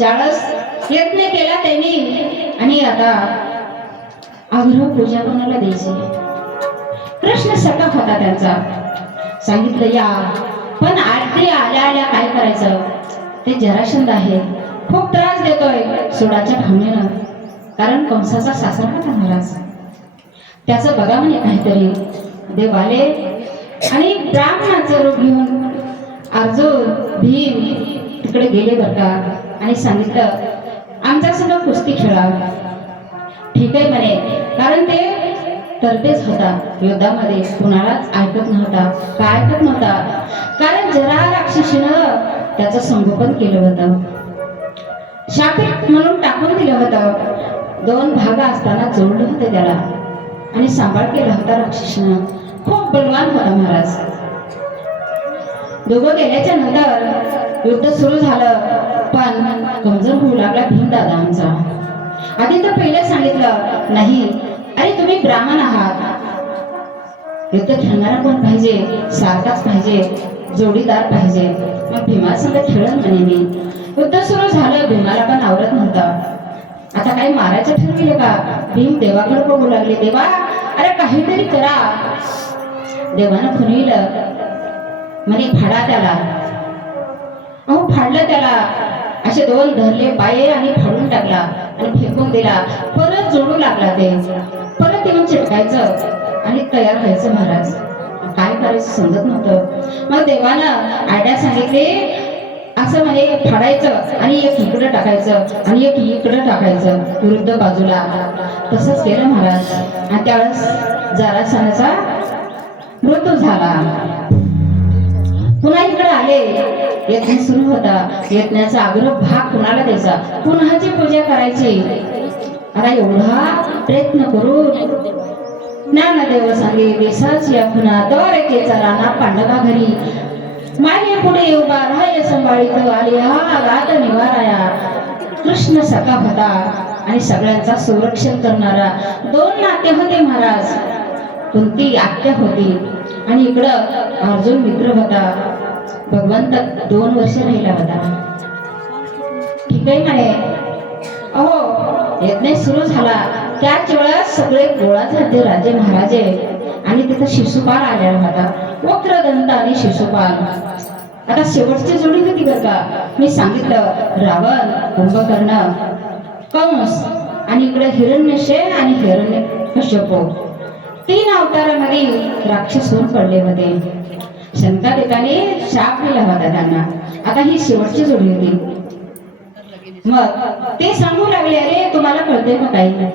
ज्यावेळेस यत्न केला त्यांनी आणि आता आग्रह पूजा कोणाला द्यायची. प्रश्न सका होता त्यांचा. सांगितलं या, पण आरती आल्या आल्या काय करायचं. ते जरासंध आहे, खूप त्रास देतोय सोडाच्या भावनेनं. कारण कंसाचा सासरा होता महाराज. त्याचं बघा म्हणे काहीतरी. देव आले आणि ब्राह्मणाचं रूप घेऊन अर्जुन भीम तिकडे गेले बरं का. आणि सांगितलं आमच्या संग कुस्ती खेळा. ठीक आहे म्हणे, कारण ते तरबेज होता युद्धामध्ये, कुणालाच ऐकत नव्हता. का ऐकत नव्हता? कारण जरा राक्षसीनं त्याचं संगोपन केलं होतं, शापित म्हणून टाकून दिलं होतं. 2 भाग असताना जोडलं होतं त्याला आणि सांभाळ केला होता राक्षसीनं. खूप बलवान होता महाराज. दोघं गेल्याच्या नंतर युद्ध सुरू झालं, पण कमजोर होऊ लागला भीमदादा आमचा. आधी तर पहिलं सांगितलं नाही, अरे तुम्ही ब्राह्मण आहात, युद्ध खेळणारा कोण पाहिजे, सारखाच पाहिजे, जोडीदार पाहिजे. मग भीमा संग खेळण म्हणे मी. युद्ध सुरू झालं, भीमाला पण आवडत नव्हता. आता काही मारायचं ठरविलं का. भीम देवाकडे बघू लागले, देवा अरे काहीतरी करा. देवानं खुणविलं म्हणे फाडा त्याला. अहो फाडलं त्याला, असे 2 धरले पाये आणि फाडून टाकला आणि फेकून दिला. परत जोडू लागला ते, परत येऊन चिटकायचं आणि तयार व्हायचं महाराज. काय करायचं समजत नव्हतं. मग देवानं आयडिया सांगितले, असं म्हणे फाडायचं आणि एक इकडं टाकायचं आणि एक इकडं टाकायचं विरुद्ध बाजूला. तसंच केलं महाराज. आणि त्यावेळेस जरासंधाचा मृत्यू झाला. पुन्हा इकडे आले, यज्ञ सुरू होता. यज्ञाचा आग्रह भाग कुणाला द्यायचा, पुन्हाची पूजा करायची. आता एवढा प्रयत्न करून ज्ञानदेव सांगे देसाची पुन्हा द्वारकेचा राणा पांडवा घरी. मागे पुढे उभा राहाय संभाळीत आले हा गात निवाराया. कृष्ण सखा होता आणि सगळ्यांचा संरक्षण करणारा. 2 नाते होते महाराज. कुंती आत्या होती आणि इकडं अर्जुन मित्र होता. भगवंत 2 वर्ष राहिला होता. ठीक आहे म्हणे. अहो यज्ञ सुरू झाला, त्याच वेळेस सगळे गोळा झाले राजे महाराजे. आणि तिथं शिशुपाल आलेला होता, वक्रदंत आणि शिशुपाल. आता शेवटची जोडी होती बरं का. मी सांगितलं रावण, कुंभकर्ण, कंस आणि इकडे हिरण्यसेन आणि हिरण्यकश्यप 3 अवतारामध्ये राक्षस होऊन पडले होते. शंकराने शाप दिला होता त्यांना. आता ही शेवटची जोडी होती. मग ते सांगू लागले, अरे तुम्हाला कळते का काही,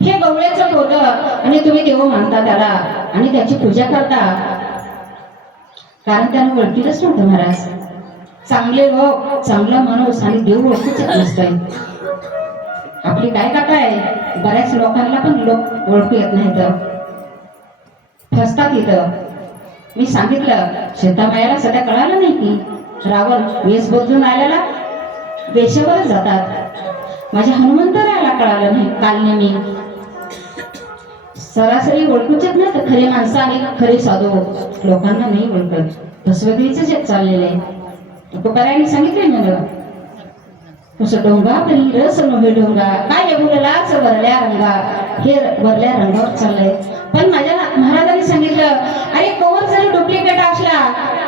हे गवळ्याचं पोरगं आणि तुम्ही देव मानता त्याला आणि त्याची पूजा करता. कारण त्यानं ओळखीतच नव्हतं महाराज. चांगले लोक, चांगला माणूस आणि देव ओळखूच नसतंय. आपली काय कथा आहे, बऱ्याच लोकांना पण लोक ओळखू येत नाहीत, फसतात इथं. मी सांगितलं सीतामायाला सध्या कळालं नाही की रावण वेश बदलून आलेला वेशावरच जातात. माझ्या हनुमंतराला कळालं नाही. काल मी सरासरी ओळखूच येत नाही तर खरे माणसं आणि खरे साधू लोकांना नाही ओळखत. फसवगीरीचं जग चाललेलं आहे. तुकारायांनी सांगितलंय मला, तसं डोंगा तरी रस नव्हे डोंगा काय बोललाच वरल्या रंगा. हे वरल्या रंगावर चाललंय. पण माझ्या महाराजांनी सांगितलं, अरे कवर जरी डुप्लिकेट असला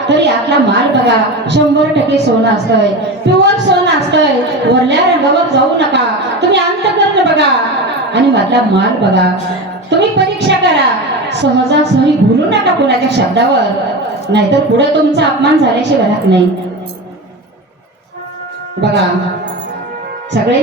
तरी आतला माल बघा, 100% सोनं असतंय, प्युअर सोनं असतंय. वरल्या रंगावर जाऊ नका, तुम्ही अंतकर्ण बघा आणि मधला माल बघा. तुम्ही परीक्षा करा, सहजासहजी भुलू नका कोणाच्या शब्दावर, नाहीतर पुढे तुमचा अपमान झाल्याशिवाय राहत नाही. बघा सगळे